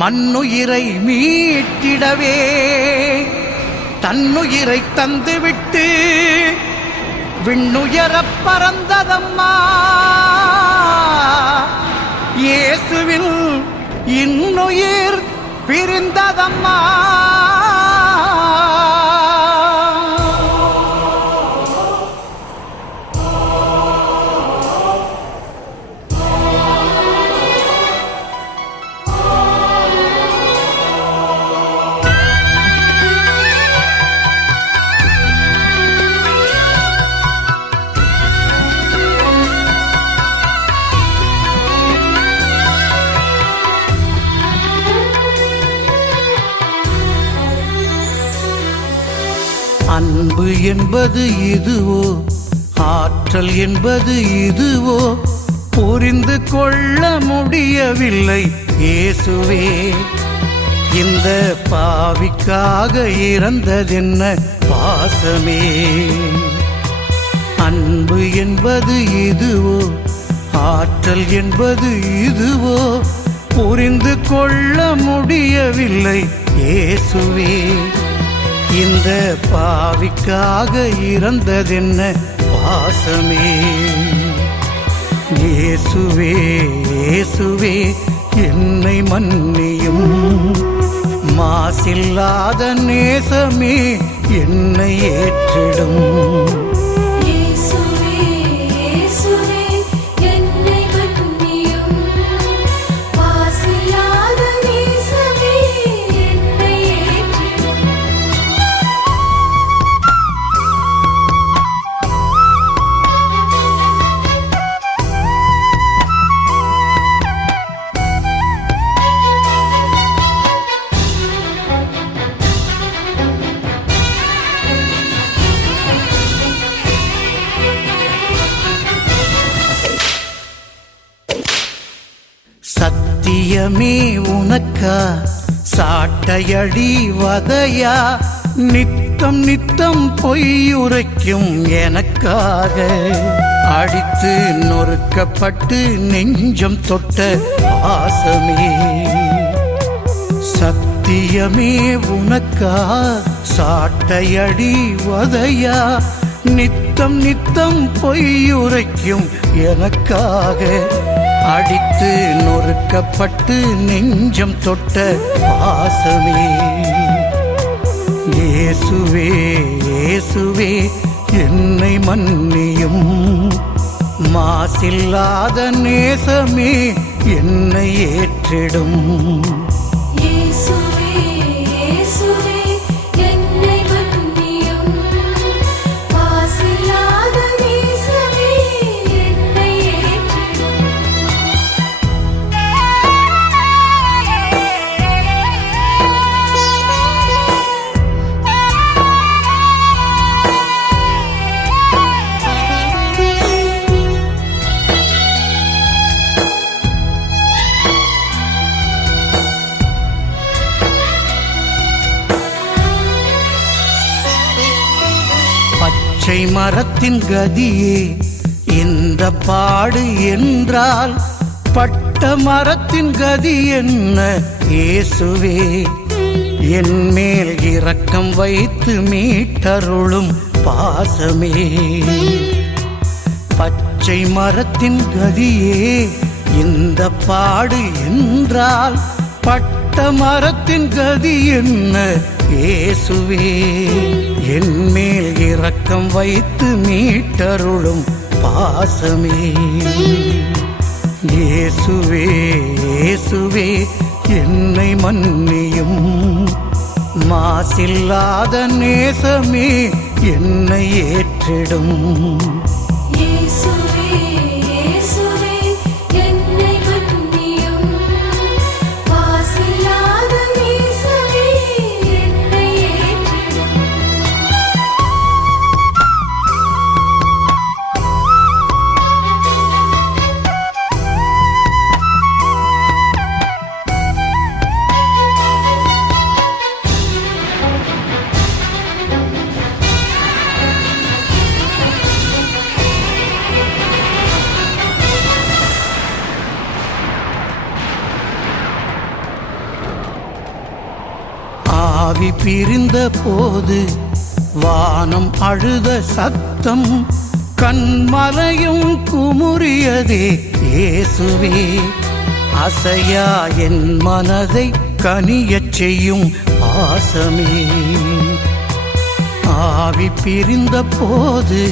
மண்ணுயிரை மீட்டிடவே தன்னுயிரை தந்துவிட்டு விண்ணுயரப் பறந்ததம்மா. இயேசுவில் இன்னுயிர் பிரிந்ததம்மா. அன்பு என்பது இதுவோ, ஆற்றல் என்பது இதுவோ, புரிந்து கொள்ள முடியவில்லை இயேசுவே. இந்த பாவிக்காக இறந்ததென்ன பாசமே. அன்பு என்பது இதுவோ, ஆற்றல் என்பது இதுவோ, புரிந்து கொள்ள முடியவில்லை இயேசுவே. இந்த பாவிக்காக இறந்ததென்ன பாசமே. இயேசுவே இயேசுவே என்னை மன்னியும். மாசில்லாத நேசமே என்னை ஏற்றிடும். சத்தியமே உனக்கா சாட்டையடி வதையா, நித்தம் நித்தம் பொய்யுரைக்கும் எனக்காக அடித்து நொறுக்கப்பட்டு நெஞ்சம் தொட்ட பாசமே. சத்தியமே உனக்கா சாட்டையடி வதையா, நித்தம் நித்தம் பொய்யுரைக்கும் எனக்காக அடித்து நொறுக்கப்பட்டு நெஞ்சம் தொட்ட பாசமே. இயேசுவே இயேசுவே என்னை மன்னியும். மாசில்லாத நேசமே என்னை ஏற்றிடும். பச்சை மரத்தின் கதியே இந்த பாடு என்றால், பட்ட மரத்தின் கதி என்ன இயேசுவே. என் மேல் இரக்கம் வைத்து மீட்டருளும் பாசமே. பச்சை மரத்தின் கதியே இந்த பாடு என்றால், பட்ட மரத்தின் கதி என்ன இயேசுவே. என் மேல் இரக்கம் வைத்து மீட்டருளும் பாசமே. இயேசுவே இயேசுவே என்னை மன்னியும். மாசில்லாத நேசமே என்னை ஏற்றிடும். ஆவி பிரிந்த போது வானம் அழுத சத்தம், கண்மலையும் குமுறியதே இயேசுவே. அசையா என் மனதை கனியச் செய்யும் பாசமே. ஆவி பிரிந்த போது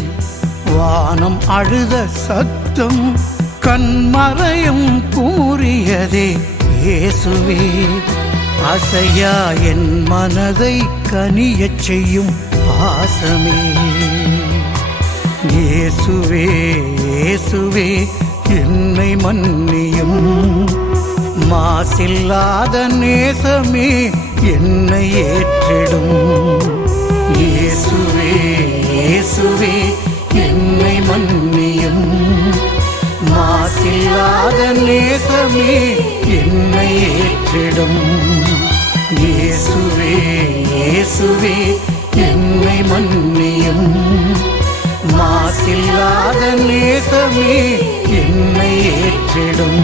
வானம் அழுத சத்தம், கண்மலையும் குமுறியதே இயேசுவே. அசையா என் மனதை கனியச் செய்யும் பாசமே. இயேசுவே இயேசுவே என்னை மன்னியும், மாசில்லாத நேசமே என்னை ஏற்றிடும். இயேசுவே இயேசுவே என்னை மன்னியும், மாசில்லாத நேசமே என்னை ஏற்றிடும். இயேசுவே இயேசுவே என்னை மன்னியும், மாசில்லாத நேசமே என்னை ஏற்றிடும்.